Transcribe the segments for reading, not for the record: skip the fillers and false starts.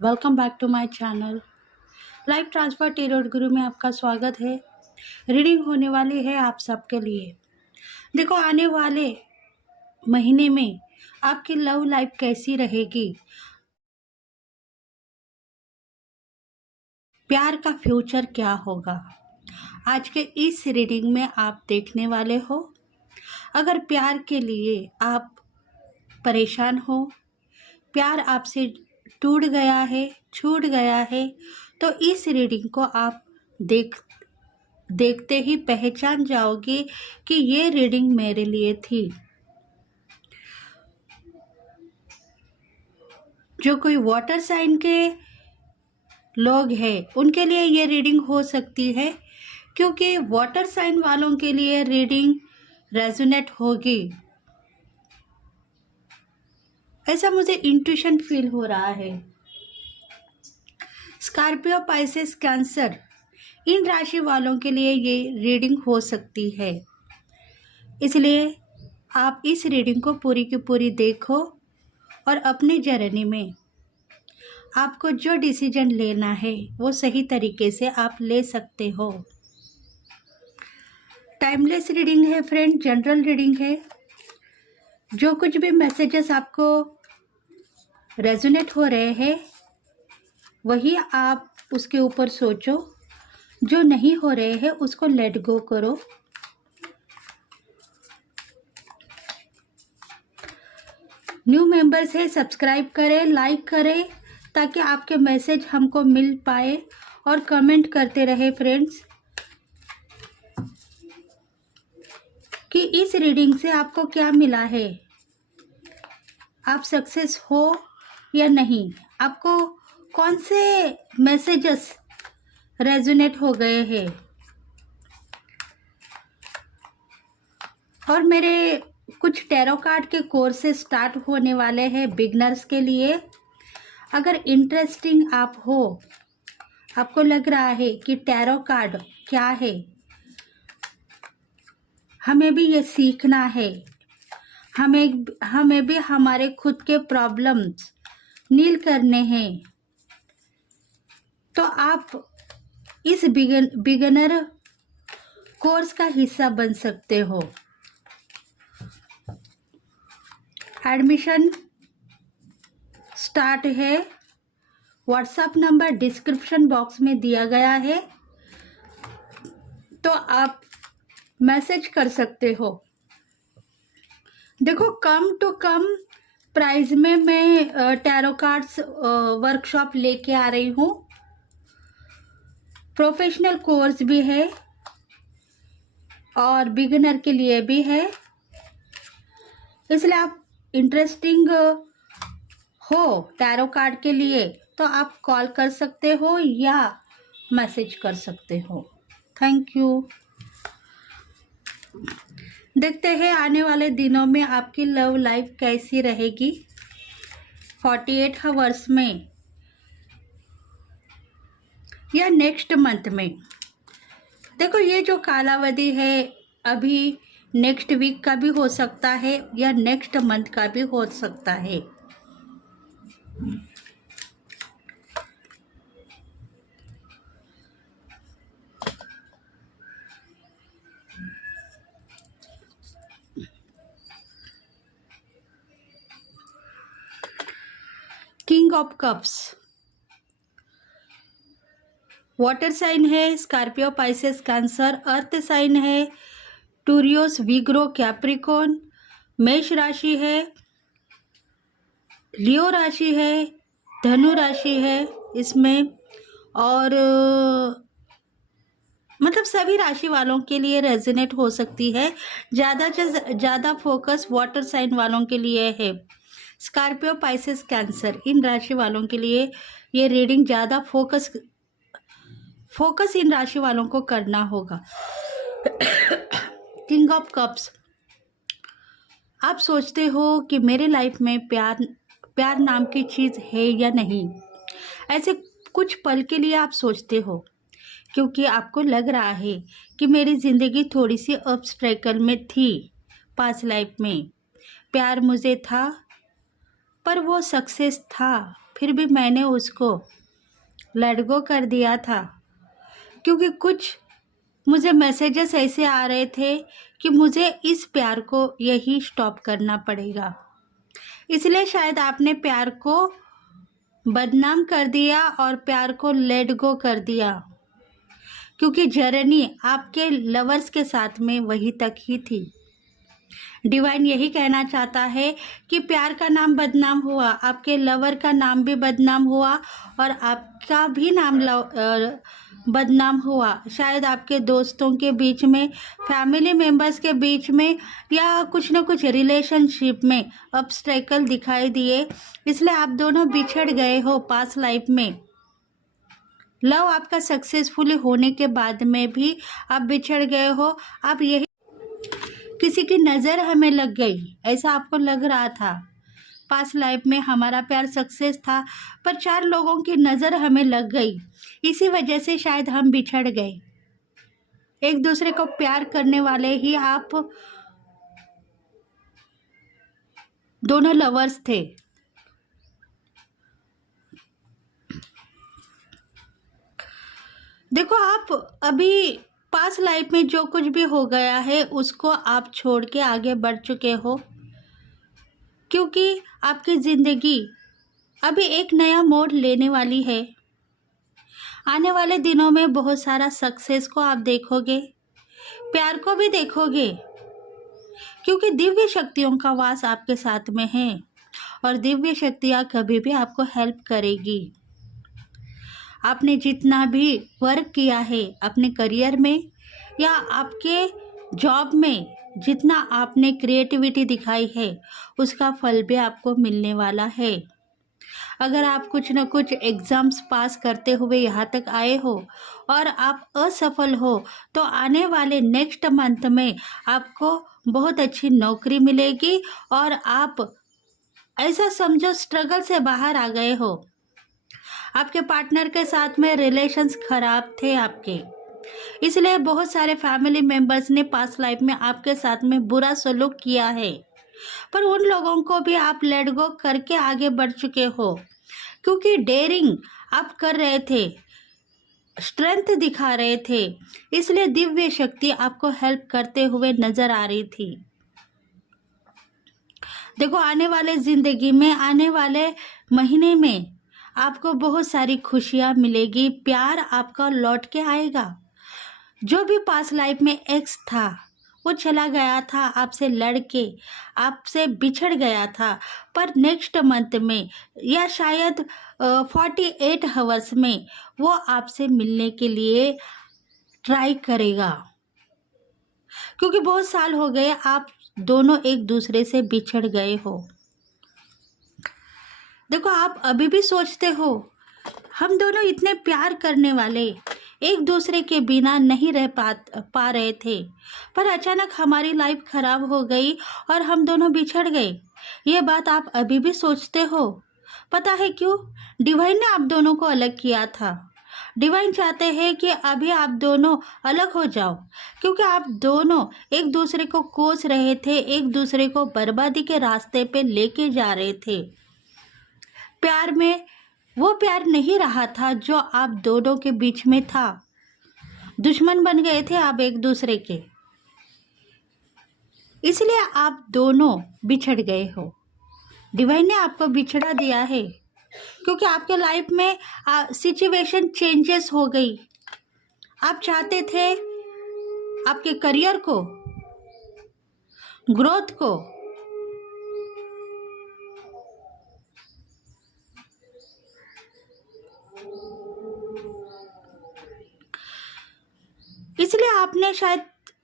Welcome back to my channel. Life transfer tarot guru में आपका स्वागत है। रीडिंग होने वाली है आप सबके लिए। देखो, आने वाले महीने में आपकी लव लाइफ कैसी रहेगी, प्यार का फ्यूचर क्या होगा, आज के इस रीडिंग में आप देखने वाले हो। अगर प्यार के लिए आप परेशान हो, प्यार आपसे टूट गया है, छूट गया है, तो इस रीडिंग को आप देखते ही पहचान जाओगे कि ये रीडिंग मेरे लिए थी। जो कोई वाटर साइन के लोग हैं उनके लिए ये रीडिंग हो सकती है, क्योंकि वाटर साइन वालों के लिए रीडिंग रेजोनेट होगी, ऐसा मुझे इंट्यूशन फील हो रहा है। स्कॉर्पियो, पाइसेस, कैंसर, इन राशि वालों के लिए ये रीडिंग हो सकती है, इसलिए आप इस रीडिंग को पूरी की पूरी देखो और अपने जर्नी में आपको जो डिसीजन लेना है वो सही तरीके से आप ले सकते हो। टाइमलेस रीडिंग है फ्रेंड, जनरल रीडिंग है। जो कुछ भी मैसेजेस आपको रेजोनेट हो रहे हैं वही आप उसके ऊपर सोचो, जो नहीं हो रहे हैं उसको लेट गो करो। न्यू मेंबर्स है, सब्सक्राइब करें, लाइक करें, ताकि आपके मैसेज हमको मिल पाए और कमेंट करते रहे फ्रेंड्स कि इस रीडिंग से आपको क्या मिला है, आप सक्सेस हो या नहीं, आपको कौन से मैसेजेस रेजोनेट हो गए हैं। और मेरे कुछ टैरो कार्ड के कोर्सेज स्टार्ट होने वाले हैं बिगनर्स के लिए। अगर इंटरेस्टिंग आप हो, आपको लग रहा है कि टैरो कार्ड क्या है, हमें भी ये सीखना है, हमें भी हमारे खुद के प्रॉब्लम्स नील करने हैं, तो आप इस बिगनर कोर्स का हिस्सा बन सकते हो। एडमिशन स्टार्ट है, व्हाट्सएप नंबर डिस्क्रिप्शन बॉक्स में दिया गया है, तो आप मैसेज कर सकते हो। देखो, कम टू कम प्राइस में मैं टैरो कार्ड्स वर्कशॉप लेके आ रही हूँ। प्रोफेशनल कोर्स भी है और बिगिनर के लिए भी है, इसलिए आप इंटरेस्टिंग हो टैरो कार्ड के लिए तो आप कॉल कर सकते हो या मैसेज कर सकते हो। Thank you. देखते हैं आने वाले दिनों में आपकी लव लाइफ कैसी रहेगी 48 आवर्स में या नेक्स्ट मंथ में। देखो, ये जो कालावधि है अभी नेक्स्ट वीक का भी हो सकता है या नेक्स्ट मंथ का भी हो सकता है। King of cups, water sign है Scorpio, Pisces, Cancer. Earth sign है टूरियोस, विग्रो, कैप्रिकॉन। मेष राशि है, लियो राशि है, धनु राशि है इसमें। और मतलब सभी राशि वालों के लिए रेजोनेट हो सकती है। ज़्यादा से ज़्यादा फोकस वाटर साइन वालों के लिए है। स्कॉर्पियो, पाइसेस, कैंसर, इन राशि वालों के लिए ये रीडिंग ज़्यादा फोकस इन राशि वालों को करना होगा। किंग ऑफ कप्स, आप सोचते हो कि मेरे लाइफ में प्यार नाम की चीज़ है या नहीं, ऐसे कुछ पल के लिए आप सोचते हो, क्योंकि आपको लग रहा है कि मेरी ज़िंदगी थोड़ी सी ऑब्स्टेकल में थी। पास्ट लाइफ में प्यार मुझे था पर वो सक्सेस था, फिर भी मैंने उसको लेट गो कर दिया था, क्योंकि कुछ मुझे मैसेजेस ऐसे आ रहे थे कि मुझे इस प्यार को यही स्टॉप करना पड़ेगा। इसलिए शायद आपने प्यार को बदनाम कर दिया और प्यार को लेट गो कर दिया, क्योंकि जर्नी आपके लवर्स के साथ में वही तक ही थी। डिवाइन यही कहना चाहता है कि प्यार का नाम बदनाम हुआ, आपके लवर का नाम भी बदनाम हुआ और आपका भी नाम बदनाम हुआ। शायद आपके दोस्तों के बीच में, फैमिली मेम्बर्स के बीच में, या कुछ न कुछ रिलेशनशिप में ऑब्स्टेकल दिखाई दिए, इसलिए आप दोनों बिछड़ गए हो पास्ट लाइफ में। लव आपका सक्सेसफुली होने के बाद में भी आप बिछड़ गए हो। आप यही किसी की नज़र हमें लग गई, ऐसा आपको लग रहा था। पास्ट लाइफ में हमारा प्यार सक्सेस था, पर 4 लोगों की नज़र हमें लग गई, इसी वजह से शायद हम बिछड़ गए। एक दूसरे को प्यार करने वाले ही आप दोनों लवर्स थे। देखो, आप अभी पास्ट लाइफ में जो कुछ भी हो गया है उसको आप छोड़ के आगे बढ़ चुके हो, क्योंकि आपकी ज़िंदगी अभी एक नया मोड़ लेने वाली है। आने वाले दिनों में बहुत सारा सक्सेस को आप देखोगे, प्यार को भी देखोगे, क्योंकि दिव्य शक्तियों का वास आपके साथ में है और दिव्य शक्तियाँ कभी भी आपको हेल्प करेगी। आपने जितना भी वर्क किया है अपने करियर में या आपके जॉब में, जितना आपने क्रिएटिविटी दिखाई है, उसका फल भी आपको मिलने वाला है। अगर आप कुछ न कुछ एग्ज़ाम्स पास करते हुए यहाँ तक आए हो और आप असफल हो, तो आने वाले नेक्स्ट मंथ में आपको बहुत अच्छी नौकरी मिलेगी और आप ऐसा समझो स्ट्रगल से बाहर आ गए हो। आपके पार्टनर के साथ में रिलेशंस खराब थे आपके, इसलिए बहुत सारे फैमिली मेम्बर्स ने पास्ट लाइफ में आपके साथ में बुरा सलूक किया है, पर उन लोगों को भी आप लेट गो करके आगे बढ़ चुके हो, क्योंकि डेयरिंग आप कर रहे थे, स्ट्रेंथ दिखा रहे थे, इसलिए दिव्य शक्ति आपको हेल्प करते हुए नजर आ रही थी। देखो, आने वाले ज़िंदगी में, आने वाले महीने में आपको बहुत सारी खुशियाँ मिलेगी, प्यार आपका लौट के आएगा। जो भी पास्ट लाइफ में एक्स था वो चला गया था, आपसे लड़ के आपसे बिछड़ गया था, पर नेक्स्ट मंथ में या शायद 48 आवर्स में वो आपसे मिलने के लिए ट्राई करेगा, क्योंकि बहुत साल हो गए आप दोनों एक दूसरे से बिछड़ गए हो। देखो, आप अभी भी सोचते हो हम दोनों इतने प्यार करने वाले एक दूसरे के बिना नहीं रह पा रहे थे, पर अचानक हमारी लाइफ खराब हो गई और हम दोनों बिछड़ गए। ये बात आप अभी भी सोचते हो। पता है क्यों? डिवाइन ने आप दोनों को अलग किया था। डिवाइन चाहते हैं कि अभी आप दोनों अलग हो जाओ, क्योंकि आप दोनों एक दूसरे को कोस रहे थे, एक दूसरे को बर्बादी के रास्ते पे लेके जा रहे थे। प्यार में वो प्यार नहीं रहा था जो आप दोनों के बीच में था। दुश्मन बन गए थे आप एक दूसरे के, इसलिए आप दोनों बिछड़ गए हो। डिवाइन ने आपको बिछड़ा दिया है, क्योंकि आपके लाइफ में सिचुएशन चेंजेस हो गई। आप चाहते थे आपके करियर को, ग्रोथ को, इसलिए आपने शायद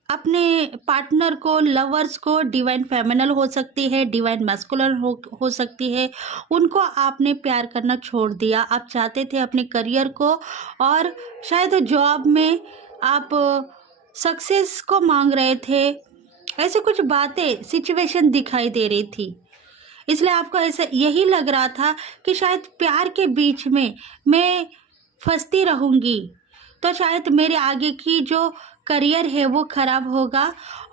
अपने पार्टनर को, लवर्स को, डिवाइन फेमिनल हो सकती है, डिवाइन मैस्कुलिन हो सकती है, उनको आपने प्यार करना छोड़ दिया। आप चाहते थे अपने करियर को, और शायद जॉब में आप सक्सेस को मांग रहे थे। ऐसे कुछ बातें, सिचुएशन दिखाई दे रही थी, इसलिए आपको ऐसा यही लग रहा था कि शायद प्यार के बीच में मैं फंसती रहूँगी, तो शायद मेरे आगे की जो करियर है वो ख़राब होगा,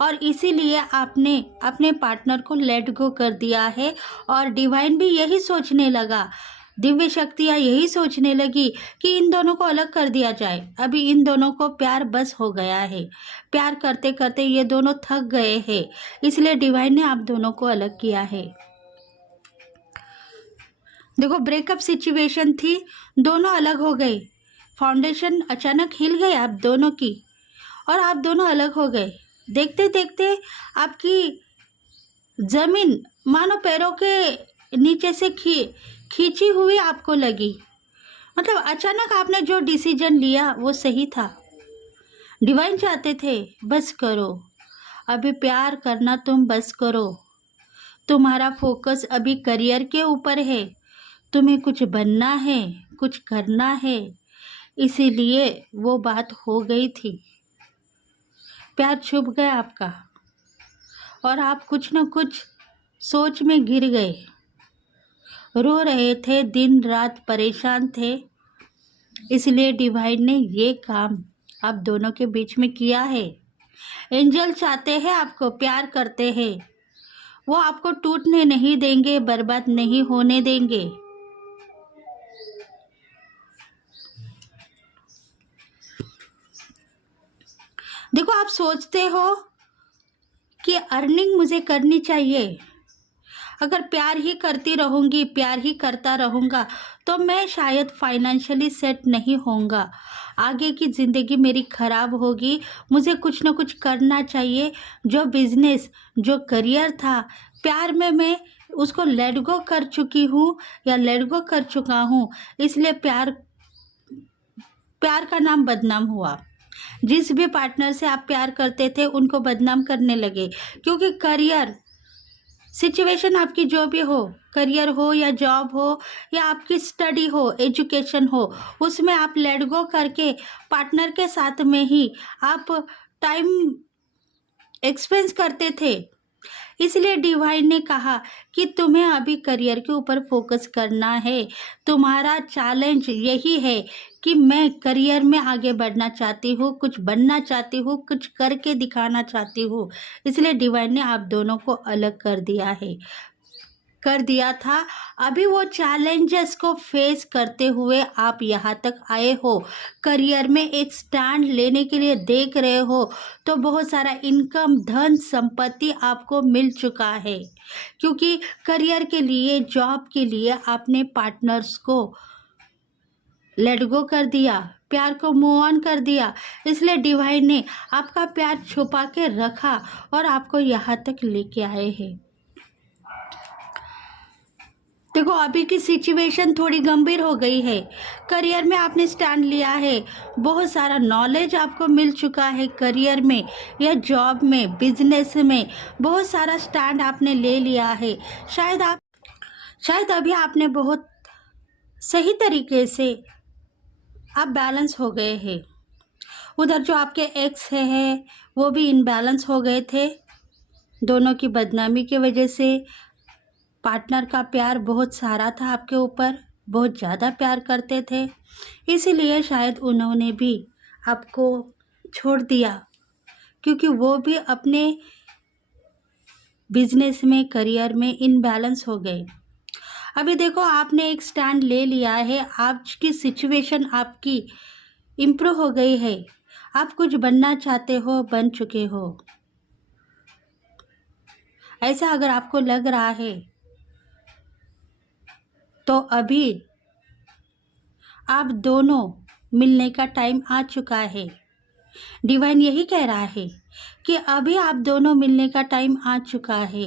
और इसीलिए आपने अपने पार्टनर को लेट गो कर दिया है। और डिवाइन भी यही सोचने लगा, दिव्य शक्तियाँ यही सोचने लगी कि इन दोनों को अलग कर दिया जाए। अभी इन दोनों को प्यार बस हो गया है, प्यार करते करते ये दोनों थक गए हैं, इसलिए डिवाइन ने आप दोनों को अलग किया है। देखो, ब्रेकअप सिचुएशन थी, दोनों अलग हो गए, फाउंडेशन अचानक हिल गई आप दोनों की और आप दोनों अलग हो गए। देखते देखते आपकी जमीन मानो पैरों के नीचे से खींची हुई आपको लगी। मतलब अचानक आपने जो डिसीजन लिया वो सही था। डिवाइन चाहते थे बस करो, अभी प्यार करना तुम बस करो, तुम्हारा फोकस अभी करियर के ऊपर है, तुम्हें कुछ बनना है, कुछ करना है, इसीलिए वो बात हो गई थी। प्यार छुप गया आपका और आप कुछ न कुछ सोच में गिर गए, रो रहे थे, दिन रात परेशान थे, इसलिए डिवाइन ने ये काम आप दोनों के बीच में किया है। एंजल चाहते हैं आपको, प्यार करते हैं, वो आपको टूटने नहीं देंगे, बर्बाद नहीं होने देंगे। देखो, आप सोचते हो कि अर्निंग मुझे करनी चाहिए, अगर प्यार ही करती रहूँगी, प्यार ही करता रहूँगा तो मैं शायद फाइनेंशियली सेट नहीं होऊंगा, आगे की ज़िंदगी मेरी ख़राब होगी, मुझे कुछ ना कुछ करना चाहिए। जो बिज़नेस, जो करियर था, प्यार में मैं उसको लेट गो कर चुकी हूँ या लेट गो कर चुका हूँ, इसलिए प्यार का नाम बदनाम हुआ। जिस भी पार्टनर से आप प्यार करते थे उनको बदनाम करने लगे, क्योंकि करियर सिचुएशन आपकी जो भी हो, करियर हो या जॉब हो या आपकी स्टडी हो, एजुकेशन हो, उसमें आप लेट गो करके पार्टनर के साथ में ही आप टाइम एक्सपेंस करते थे। इसलिए डिवाइन ने कहा कि तुम्हें अभी करियर के ऊपर फोकस करना है। तुम्हारा चैलेंज यही है कि मैं करियर में आगे बढ़ना चाहती हूँ, कुछ बनना चाहती हूँ, कुछ करके दिखाना चाहती हूँ, इसलिए डिवाइन ने आप दोनों को अलग कर दिया था। अभी वो चैलेंजेस को फेस करते हुए आप यहाँ तक आए हो, करियर में एक स्टैंड लेने के लिए देख रहे हो, तो बहुत सारा इनकम, धन, संपत्ति आपको मिल चुका है, क्योंकि करियर के लिए, जॉब के लिए आपने पार्टनर्स को लेट गो कर दिया, प्यार को मूव ऑन कर दिया, इसलिए डिवाइन ने आपका प्यार छुपा के रखा और आपको यहाँ तक लेके आए हैं। देखो, अभी की सिचुएशन थोड़ी गंभीर हो गई है, करियर में आपने स्टैंड लिया है, बहुत सारा नॉलेज आपको मिल चुका है, करियर में या जॉब में, बिजनेस में बहुत सारा स्टैंड आपने ले लिया है। शायद अभी आपने बहुत सही तरीके से आप बैलेंस हो गए हैं। उधर जो आपके एक्स है वो भी इनबैलेंस हो गए थे, दोनों की बदनामी की वजह से। पार्टनर का प्यार बहुत सारा था आपके ऊपर, बहुत ज़्यादा प्यार करते थे, इसीलिए शायद उन्होंने भी आपको छोड़ दिया, क्योंकि वो भी अपने बिजनेस में, करियर में इनबैलेंस हो गए। अभी देखो, आपने एक स्टैंड ले लिया है, आज की सिचुएशन आपकी इम्प्रूव हो गई है, आप कुछ बनना चाहते हो, बन चुके हो। ऐसा अगर आपको लग रहा है तो अभी आप दोनों मिलने का टाइम आ चुका है। डिवाइन यही कह रहा है कि अभी आप दोनों मिलने का टाइम आ चुका है।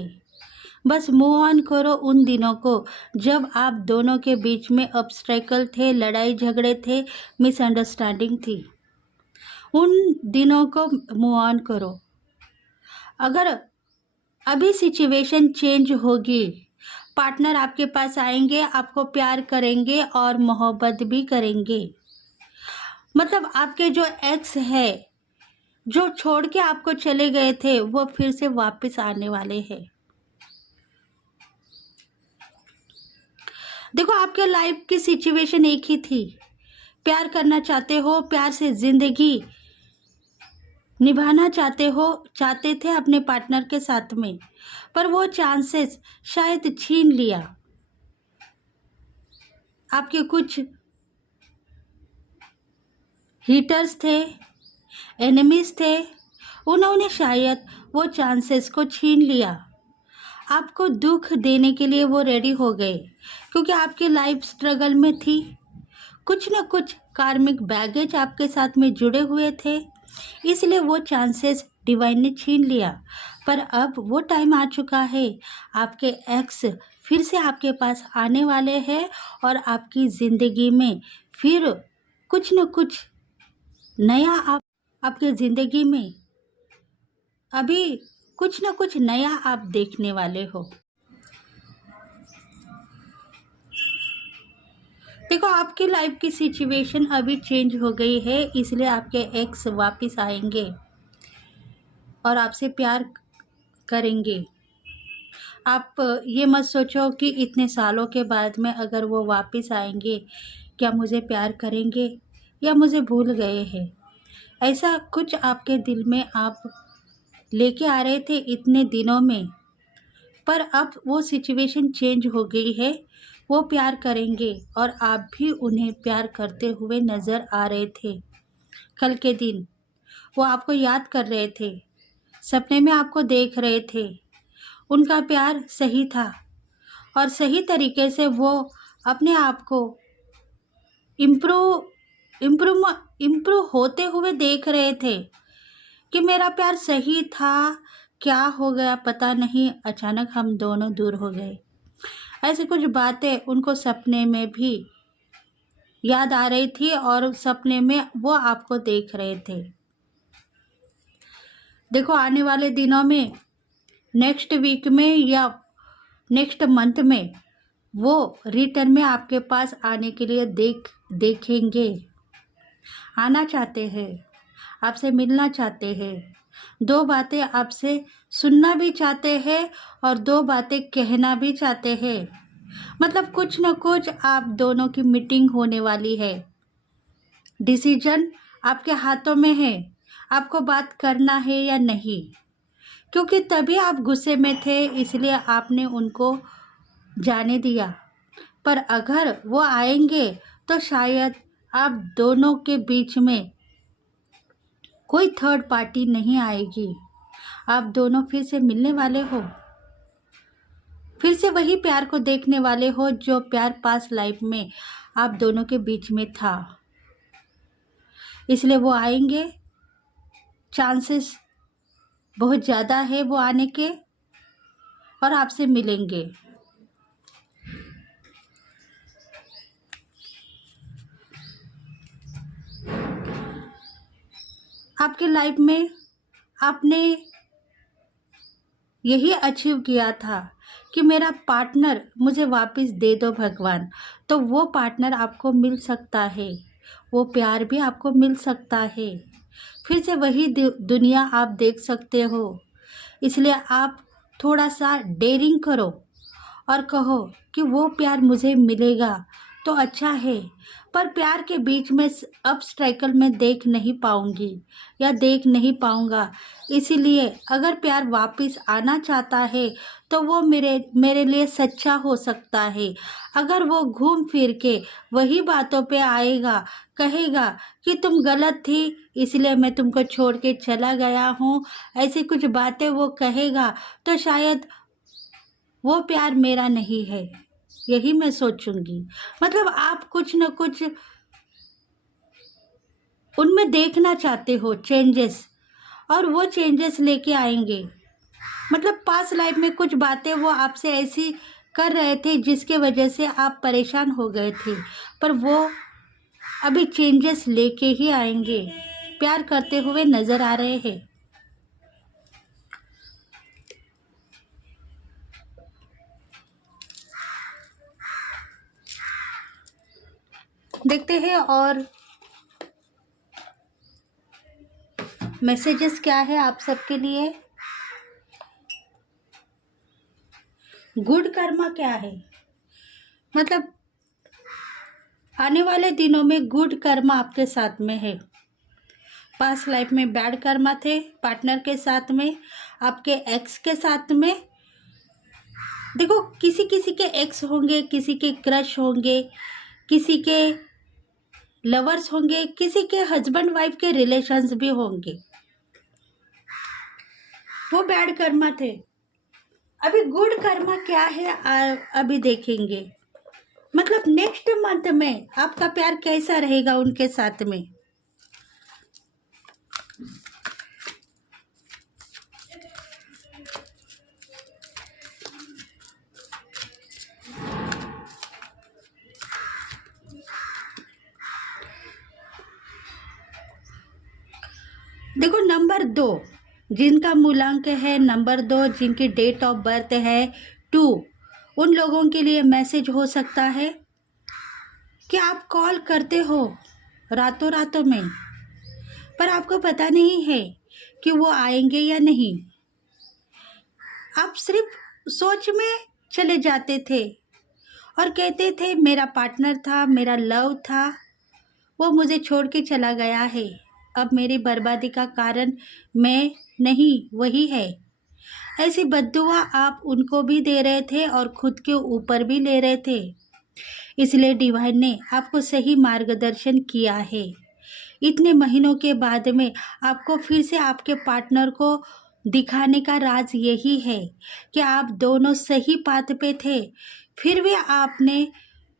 बस मूव ऑन करो उन दिनों को जब आप दोनों के बीच में ऑब्स्टेकल थे, लड़ाई झगड़े थे, मिसअंडरस्टैंडिंग थी, उन दिनों को मूव ऑन करो। अगर अभी सिचुएशन चेंज होगी, पार्टनर आपके पास आएंगे, आपको प्यार करेंगे और मोहब्बत भी करेंगे। मतलब आपके जो एक्स है, जो छोड़ के आपको चले गए थे, वो फिर से वापस आने वाले हैं। देखो, आपके लाइफ की सिचुएशन एक ही थी, प्यार करना चाहते हो, प्यार से ज़िंदगी निभाना चाहते थे अपने पार्टनर के साथ में, पर वो चांसेस शायद छीन लिया। आपके कुछ हीटर्स थे, एनिमीज थे, उन्होंने शायद वो चांसेस को छीन लिया। आपको दुख देने के लिए वो रेडी हो गए, क्योंकि आपकी लाइफ स्ट्रगल में थी। कुछ न कुछ कार्मिक बैगेज आपके साथ में जुड़े हुए थे, इसलिए वो चांसेस डिवाइन ने छीन लिया। पर अब वो टाइम आ चुका है, आपके एक्स फिर से आपके पास आने वाले हैं और आपकी ज़िंदगी में फिर कुछ न कुछ नया आपके ज़िंदगी में अभी कुछ न कुछ नया आप देखने वाले हो। देखो, आपकी लाइफ की सिचुएशन अभी चेंज हो गई है, इसलिए आपके एक्स वापस आएंगे और आपसे प्यार करेंगे। आप ये मत सोचो कि इतने सालों के बाद में अगर वो वापस आएंगे, क्या मुझे प्यार करेंगे या मुझे भूल गए हैं। ऐसा कुछ आपके दिल में आप लेके आ रहे थे इतने दिनों में, पर अब वो सिचुएशन चेंज हो गई है। वो प्यार करेंगे और आप भी उन्हें प्यार करते हुए नज़र आ रहे थे। कल के दिन वो आपको याद कर रहे थे, सपने में आपको देख रहे थे। उनका प्यार सही था और सही तरीके से वो अपने आप को इम्प्रूव इम्प्रूव इम्प्रूव होते हुए देख रहे थे कि मेरा प्यार सही था, क्या हो गया पता नहीं, अचानक हम दोनों दूर हो गए। ऐसी कुछ बातें उनको सपने में भी याद आ रही थी और सपने में वो आपको देख रहे थे। देखो, आने वाले दिनों में, नेक्स्ट वीक में या नेक्स्ट मंथ में वो रिटर्न में आपके पास आने के लिए देखेंगे, आना चाहते हैं, आपसे मिलना चाहते हैं, दो बातें आपसे सुनना भी चाहते हैं और दो बातें कहना भी चाहते हैं। मतलब कुछ न कुछ आप दोनों की मीटिंग होने वाली है। डिसीजन आपके हाथों में है, आपको बात करना है या नहीं। क्योंकि तभी आप गुस्से में थे, इसलिए आपने उनको जाने दिया। पर अगर वो आएंगे तो शायद आप दोनों के बीच में कोई थर्ड पार्टी नहीं आएगी। आप दोनों फिर से मिलने वाले हो, फिर से वही प्यार को देखने वाले हो जो प्यार पास्ट लाइफ में आप दोनों के बीच में था। इसलिए वो आएंगे, चांसेस बहुत ज़्यादा है वो आने के, और आपसे मिलेंगे। आपके लाइफ में आपने यही अचीव किया था कि मेरा पार्टनर मुझे वापस दे दो भगवान, तो वो पार्टनर आपको मिल सकता है, वो प्यार भी आपको मिल सकता है, फिर से वही दुनिया आप देख सकते हो। इसलिए आप थोड़ा सा डेयरिंग करो और कहो कि वो प्यार मुझे मिलेगा तो अच्छा है, पर प्यार के बीच में अब स्ट्रगल में देख नहीं पाऊंगी या देख नहीं पाऊंगा। इसीलिए अगर प्यार वापस आना चाहता है तो वो मेरे लिए सच्चा हो सकता है। अगर वो घूम फिर के वही बातों पे आएगा, कहेगा कि तुम गलत थी इसलिए मैं तुमको छोड़ के चला गया हूँ, ऐसी कुछ बातें वो कहेगा, तो शायद वो प्यार मेरा नहीं है, यही मैं सोचूंगी। मतलब आप कुछ न कुछ उनमें देखना चाहते हो चेंजेस, और वो चेंजेस लेके आएंगे। मतलब पास्ट लाइफ में कुछ बातें वो आपसे ऐसी कर रहे थे जिसके वजह से आप परेशान हो गए थे, पर वो अभी चेंजेस लेके ही आएंगे, प्यार करते हुए नज़र आ रहे हैं। देखते हैं और मैसेजेस क्या है आप सबके लिए। गुड कर्मा क्या है, मतलब आने वाले दिनों में गुड कर्मा आपके साथ में है। पास्ट लाइफ में बैड कर्मा थे पार्टनर के साथ में, आपके एक्स के साथ में। देखो, किसी किसी के एक्स होंगे, किसी के क्रश होंगे, किसी के लवर्स होंगे, किसी के हस्बैंड वाइफ के रिलेशंस भी होंगे। वो बैड कर्मा थे। अभी गुड कर्मा क्या है अभी देखेंगे। मतलब नेक्स्ट मंथ में आपका प्यार कैसा रहेगा उनके साथ में। देखो नंबर 2 जिनका मूलांक है, नंबर 2 जिनकी डेट ऑफ बर्थ है 2, उन लोगों के लिए मैसेज हो सकता है कि आप कॉल करते हो रातों रातों में, पर आपको पता नहीं है कि वो आएंगे या नहीं। आप सिर्फ सोच में चले जाते थे और कहते थे मेरा पार्टनर था, मेरा लव था, वो मुझे छोड़ के चला गया है, अब मेरी बर्बादी का कारण मैं नहीं वही है। ऐसी बद्दुआ आप उनको भी दे रहे थे और खुद के ऊपर भी ले रहे थे। इसलिए डिवाइन ने आपको सही मार्गदर्शन किया है। इतने महीनों के बाद में आपको फिर से आपके पार्टनर को दिखाने का राज यही है कि आप दोनों सही पाथ पे थे, फिर भी आपने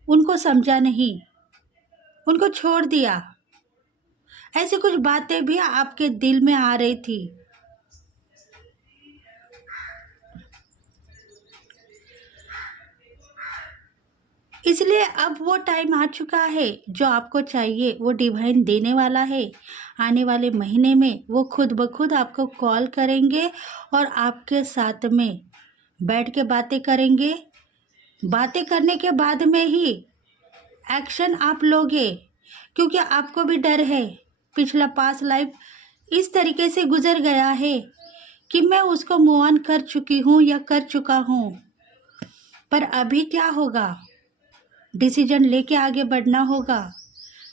उनको समझा नहीं, उनको छोड़ दिया। ऐसी कुछ बातें भी आपके दिल में आ रही थी। इसलिए अब वो टाइम आ चुका है, जो आपको चाहिए वो डिवाइन देने वाला है। आने वाले महीने में वो खुद ब खुद आपको कॉल करेंगे और आपके साथ में बैठ के बातें करेंगे। बातें करने के बाद में ही एक्शन आप लोगे, क्योंकि आपको भी डर है। पिछला पास्ट लाइफ इस तरीके से गुजर गया है कि मैं उसको मूव ऑन कर चुकी हूँ या कर चुका हूँ, पर अभी क्या होगा, डिसीजन लेके आगे बढ़ना होगा,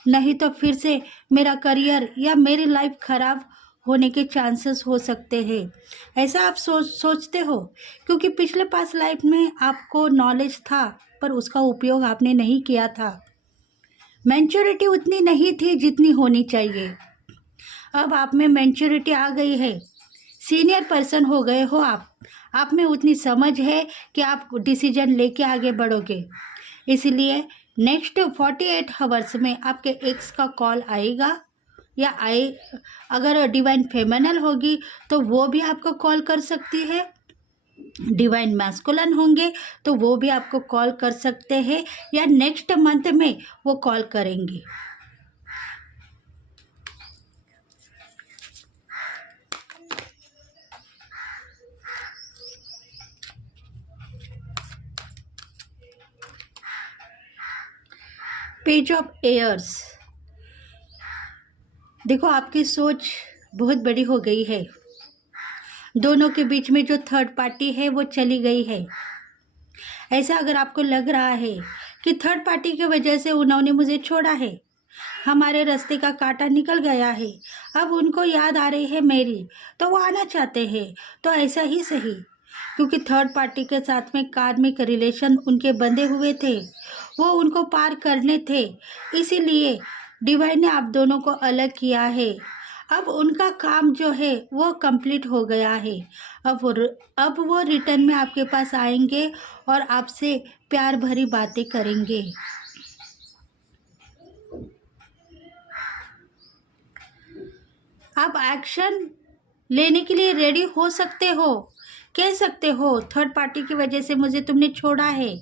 नहीं तो फिर से मेरा करियर या मेरी लाइफ खराब होने के चांसेस हो सकते हैं। ऐसा आप सोचते हो, क्योंकि पिछले पास्ट लाइफ में आपको नॉलेज था पर उसका उपयोग आपने नहीं किया था। मैच्योरिटी उतनी नहीं थी जितनी होनी चाहिए। अब आप में मैच्योरिटी आ गई है, सीनियर पर्सन हो गए हो आप में उतनी समझ है कि आप डिसीजन लेके आगे बढ़ोगे। इसलिए नेक्स्ट 48 आवर्स में आपके एक्स का कॉल आएगा या अगर डिवाइन फेमिनल होगी तो वो भी आपको कॉल कर सकती है, डिवाइन मैस्कुलिन होंगे तो वो भी आपको कॉल कर सकते हैं, या नेक्स्ट मंथ में वो कॉल करेंगे। Page of airs. देखो आपकी सोच बहुत बड़ी हो गई है। दोनों के बीच में जो थर्ड पार्टी है वो चली गई है। ऐसा अगर आपको लग रहा है कि थर्ड पार्टी की वजह से उन्होंने मुझे छोड़ा है, हमारे रास्ते का कांटा निकल गया है, अब उनको याद आ रही है मेरी, तो वो आना चाहते हैं, तो ऐसा ही सही, क्योंकि थर्ड पार्टी के साथ में कार्मिक रिलेशन उनके बंधे हुए थे, वो उनको पार करने थे। इसीलिए डिवाइन ने आप दोनों को अलग किया है। अब उनका काम जो है वो कंप्लीट हो गया है। अब वो रिटर्न में आपके पास आएंगे और आपसे प्यार भरी बातें करेंगे। आप एक्शन लेने के लिए रेडी हो सकते हो, कह सकते हो थर्ड पार्टी की वजह से मुझे तुमने छोड़ा है,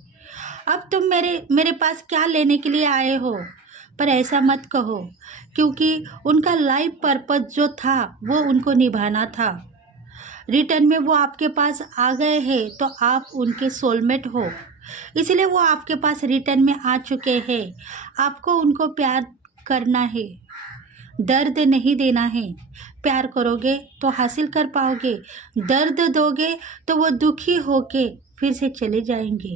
अब तुम मेरे पास क्या लेने के लिए आए हो। पर ऐसा मत कहो, क्योंकि उनका लाइफ पर्पस जो था वो उनको निभाना था। रिटर्न में वो आपके पास आ गए हैं तो आप उनके सोलमेट हो, इसलिए वो आपके पास रिटर्न में आ चुके हैं। आपको उनको प्यार करना है, दर्द नहीं देना है। प्यार करोगे तो हासिल कर पाओगे, दर्द दोगे तो वो दुखी होके फिर से चले जाएंगे।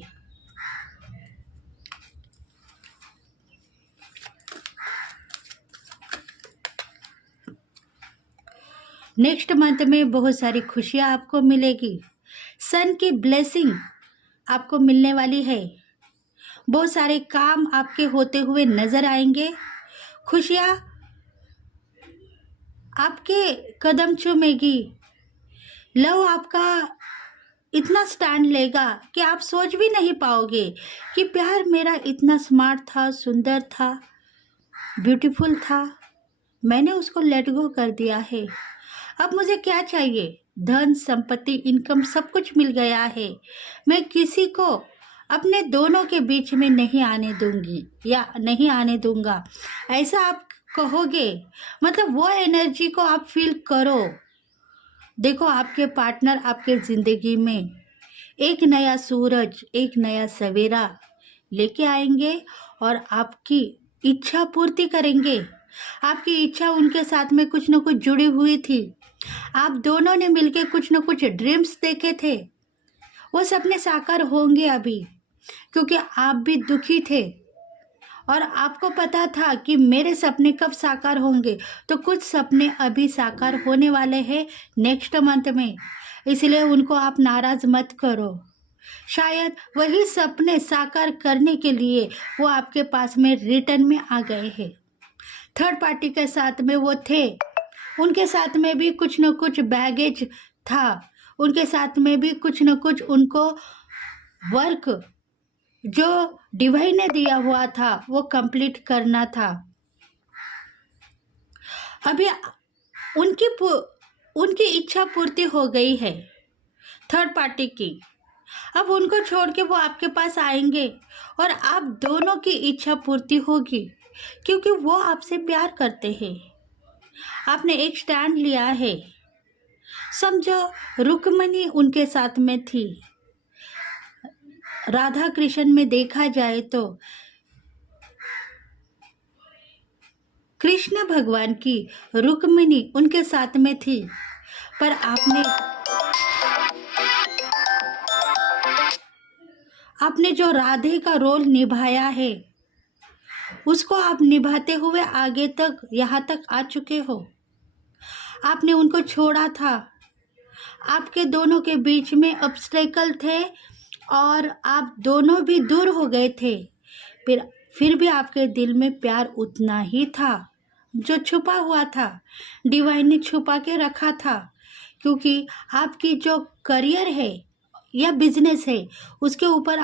नेक्स्ट मंथ में बहुत सारी खुशियाँ आपको मिलेगी। सन की ब्लेसिंग आपको मिलने वाली है। बहुत सारे काम आपके होते हुए नज़र आएंगे। खुशियाँ आपके कदम चूमेगी। लव आपका इतना स्टैंड लेगा कि आप सोच भी नहीं पाओगे कि प्यार मेरा इतना स्मार्ट था, सुंदर था, ब्यूटीफुल था, मैंने उसको लेट गो कर दिया है। अब मुझे क्या चाहिए? धन, संपत्ति, इनकम सब कुछ मिल गया है। मैं किसी को अपने दोनों के बीच में नहीं आने दूंगी या नहीं आने दूंगा, ऐसा आप कहोगे। मतलब वो एनर्जी को आप फील करो। देखो, आपके पार्टनर आपके ज़िंदगी में एक नया सूरज, एक नया सवेरा लेके आएंगे और आपकी इच्छा पूर्ति करेंगे। आपकी इच्छा उनके साथ में कुछ न कुछ जुड़ी हुई थी। आप दोनों ने मिलकर कुछ न कुछ ड्रीम्स देखे थे, वो सपने साकार होंगे अभी, क्योंकि आप भी दुखी थे और आपको पता था कि मेरे सपने कब साकार होंगे। तो कुछ सपने अभी साकार होने वाले हैं नेक्स्ट मंथ में, इसलिए उनको आप नाराज़ मत करो। शायद वही सपने साकार करने के लिए वो आपके पास में रिटर्न में आ गए हैं। थर्ड पार्टी के साथ में वो थे, उनके साथ में भी कुछ न कुछ बैगेज था, उनके साथ में भी कुछ न कुछ उनको वर्क जो डिवाइन ने दिया हुआ था वो कंप्लीट करना था। अभी उनकी इच्छा पूर्ति हो गई है थर्ड पार्टी की। अब उनको छोड़ के वो आपके पास आएंगे और आप दोनों की इच्छा पूर्ति होगी, क्योंकि वो आपसे प्यार करते हैं। आपने एक स्टैंड लिया है। समझो, रुक्मणी उनके साथ में थी। राधा कृष्ण में देखा जाए तो कृष्ण भगवान की रुक्मिणी उनके साथ में थी, पर आपने जो राधे का रोल निभाया है उसको आप निभाते हुए आगे तक यहाँ तक आ चुके हो। आपने उनको छोड़ा था, आपके दोनों के बीच में ऑब्स्टेकल थे और आप दोनों भी दूर हो गए थे। फिर भी आपके दिल में प्यार उतना ही था जो छुपा हुआ था, डिवाइन ने छुपा के रखा था। क्योंकि आपकी जो करियर है या बिजनेस है उसके ऊपर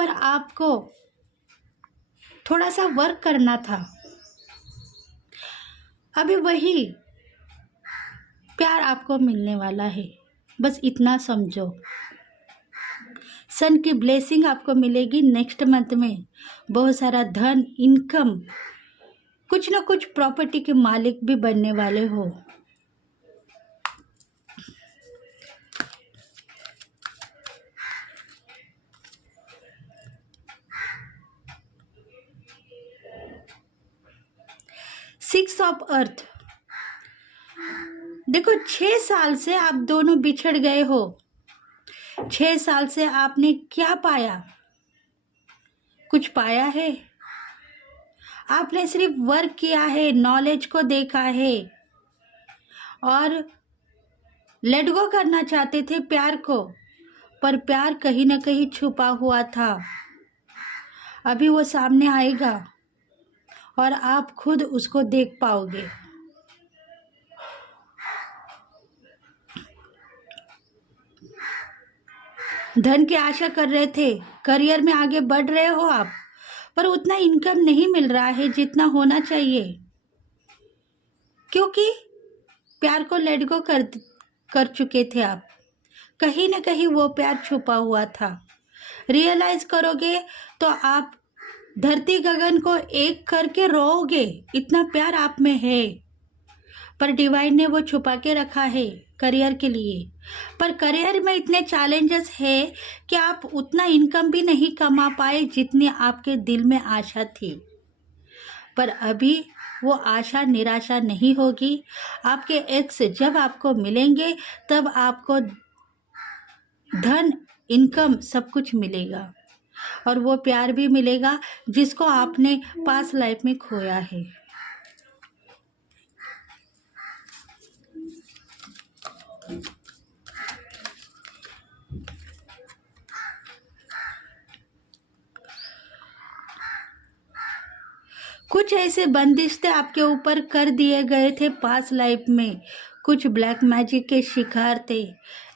आपको थोड़ा सा वर्क करना था। अभी वही प्यार आपको मिलने वाला है, बस इतना समझो। सन की ब्लेसिंग आपको मिलेगी नेक्स्ट मंथ में। बहुत सारा धन, इनकम, कुछ ना कुछ प्रॉपर्टी के मालिक भी बनने वाले हो। सिक्स ऑफ अर्थ, देखो 6 साल से आप दोनों बिछड़ गए हो। 6 साल से आपने क्या पाया? कुछ पाया है? आपने सिर्फ वर्क किया है, नॉलेज को देखा है और लेट गो करना चाहते थे प्यार को, पर प्यार कहीं ना कहीं छुपा हुआ था। अभी वो सामने आएगा और आप खुद उसको देख पाओगे। धन की आशा कर रहे थे, करियर में आगे बढ़ रहे हो आप, पर उतना इनकम नहीं मिल रहा है जितना होना चाहिए, क्योंकि प्यार को लेट गो कर चुके थे आप। कहीं ना कहीं वो प्यार छुपा हुआ था। रियलाइज करोगे तो आप धरती गगन को एक करके रोओगे, इतना प्यार आप में है। पर डिवाइन ने वो छुपा के रखा है करियर के लिए। पर करियर में इतने चैलेंजेस है कि आप उतना इनकम भी नहीं कमा पाए जितनी आपके दिल में आशा थी। पर अभी वो आशा निराशा नहीं होगी। आपके एक्स जब आपको मिलेंगे तब आपको धन, इनकम सब कुछ मिलेगा और वो प्यार भी मिलेगा जिसको आपने पास्ट लाइफ में खोया है। कुछ ऐसे बंदिशें आपके ऊपर कर दिए गए थे पास्ट लाइफ में, कुछ ब्लैक मैजिक के शिकार थे,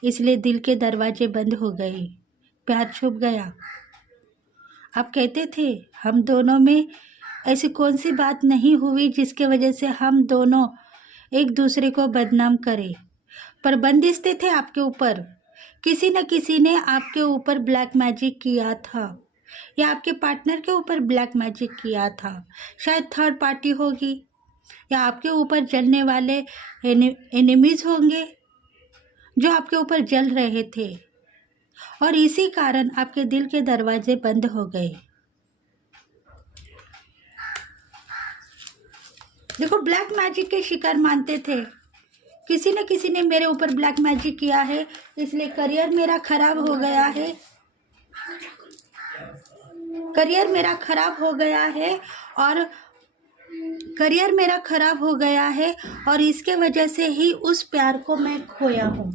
इसलिए दिल के दरवाजे बंद हो गए, प्यार छुप गया। आप कहते थे हम दोनों में ऐसी कौन सी बात नहीं हुई जिसके वजह से हम दोनों एक दूसरे को बदनाम करें, पर बंदिशें थे आपके ऊपर। किसी न किसी ने आपके ऊपर ब्लैक मैजिक किया था, या आपके पार्टनर के ऊपर ब्लैक मैजिक किया था, शायद थर्ड पार्टी होगी, या आपके ऊपर जलने वाले एनिमीज होंगे जो आपके ऊपर जल रहे थे, और इसी कारण आपके दिल के दरवाजे बंद हो गए। देखो, ब्लैक मैजिक के शिकार मानते थे, किसी न किसी ने मेरे ऊपर ब्लैक मैजिक किया है, इसलिए करियर मेरा खराब हो गया है, करियर मेरा खराब हो गया है, और करियर मेरा खराब हो गया है, और इसके वजह से ही उस प्यार को मैं खोया हूँ।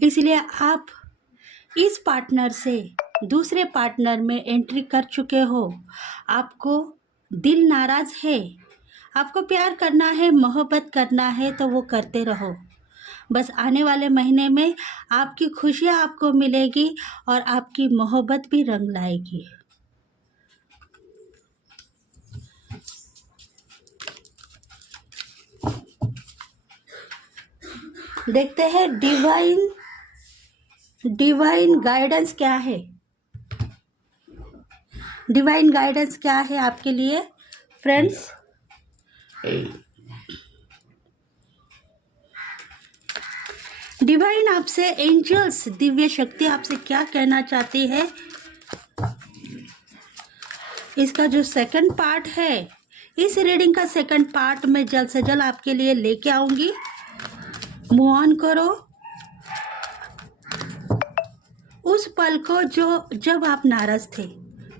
इसलिए आप इस पार्टनर से दूसरे पार्टनर में एंट्री कर चुके हो, आपको दिल नाराज है, आपको प्यार करना है, मोहब्बत करना है, तो वो करते रहो। बस आने वाले महीने में आपकी खुशियाँ आपको मिलेगी और आपकी मोहब्बत भी रंग लाएगी। देखते हैं डिवाइन गाइडेंस क्या है। डिवाइन गाइडेंस क्या है आपके लिए फ्रेंड्स। डिवाइन आपसे, एंजल्स, दिव्य शक्ति आपसे क्या कहना चाहती है। इसका जो सेकंड पार्ट है, इस रीडिंग का सेकंड पार्ट मैं जल्द से जल्द आपके लिए लेके आऊंगी। मूव ऑन करो उस पल को जब आप नाराज थे,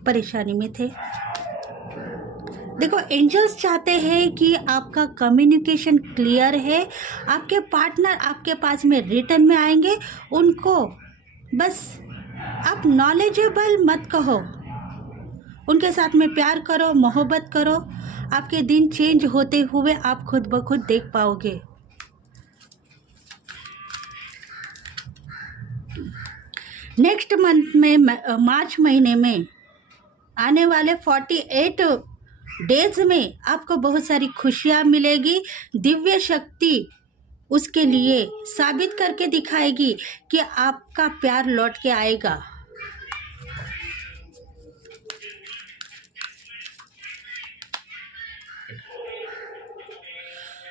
परेशानी में थे। देखो, एंजल्स चाहते हैं कि आपका कम्युनिकेशन क्लियर है, आपके पार्टनर आपके पास में रिटर्न में आएंगे, उनको बस आप नॉलेजेबल मत कहो, उनके साथ में प्यार करो, मोहब्बत करो, आपके दिन चेंज होते हुए आप खुद ब खुद देख पाओगे। नेक्स्ट मंथ में, मार्च महीने में आने वाले 48 डेज में आपको बहुत सारी खुशियाँ मिलेगी। दिव्य शक्ति उसके लिए साबित करके दिखाएगी कि आपका प्यार लौट के आएगा।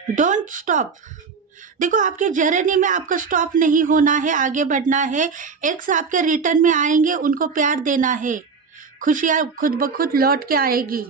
Don't stop. देखो, आपके जर्नी में आपको स्टॉप नहीं होना है, आगे बढ़ना है। एक्स आपके रिटर्न में आएंगे, उनको प्यार देना है, खुशियाँ खुद ब खुद लौट के आएगी।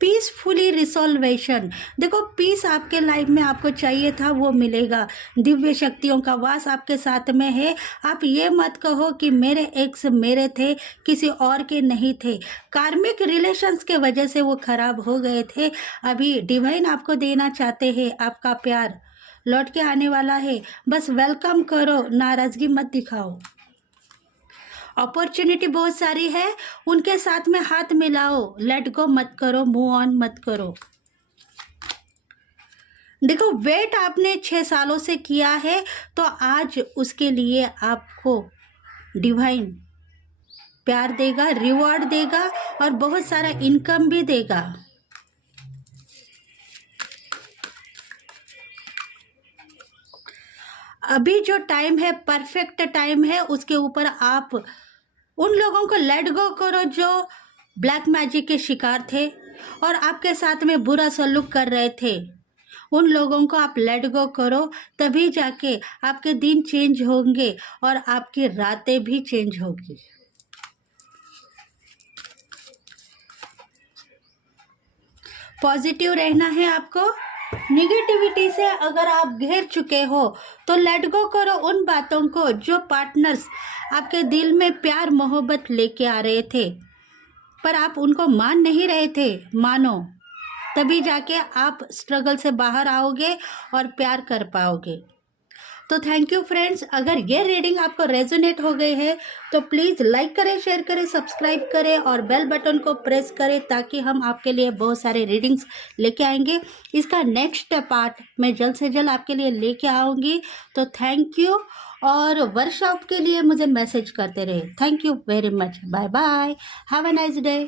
पीसफुली रिसोल्वेशन। देखो, पीस आपके लाइफ में आपको चाहिए था, वो मिलेगा। दिव्य शक्तियों का वास आपके साथ में है। आप ये मत कहो कि मेरे एक्स मेरे थे, किसी और के नहीं थे। कार्मिक रिलेशंस के वजह से वो खराब हो गए थे। अभी डिवाइन आपको देना चाहते हैं, आपका प्यार लौट के आने वाला है। बस वेलकम करो, नाराज़गी मत दिखाओ। अपॉर्चुनिटी बहुत सारी है, उनके साथ में हाथ मिलाओ, लेट गो मत करो, मूव ऑन मत करो। देखो, वेट आपने 6 सालों से किया है, तो आज उसके लिए आपको डिवाइन प्यार देगा, रिवॉर्ड देगा, और बहुत सारा इनकम भी देगा। अभी जो टाइम है, परफेक्ट टाइम है। उसके ऊपर आप उन लोगों को लेट गो करो जो ब्लैक मैजिक के शिकार थे और आपके साथ में बुरा सलूक कर रहे थे। उन लोगों को आप लेट गो करो, तभी जाके आपके दिन चेंज होंगे और आपकी रातें भी चेंज होगी। पॉजिटिव रहना है आपको। निगेटिविटी से अगर आप घिर चुके हो तो लेट गो करो उन बातों को जो पार्टनर्स आपके दिल में प्यार मोहब्बत लेके आ रहे थे, पर आप उनको मान नहीं रहे थे। मानो, तभी जाके आप स्ट्रगल से बाहर आओगे और प्यार कर पाओगे। तो थैंक यू फ्रेंड्स। अगर ये रीडिंग आपको रेजोनेट हो गई है तो प्लीज़ लाइक करें, शेयर करें, सब्सक्राइब करें और बेल बटन को प्रेस करें, ताकि हम आपके लिए बहुत सारे रीडिंग्स लेके आएंगे। इसका नेक्स्ट पार्ट मैं जल्द से जल्द आपके लिए लेके आऊँगी। तो थैंक यू, और वर्कशॉप के लिए मुझे मैसेज करते रहे। Thank you very much. Bye bye, have a nice day.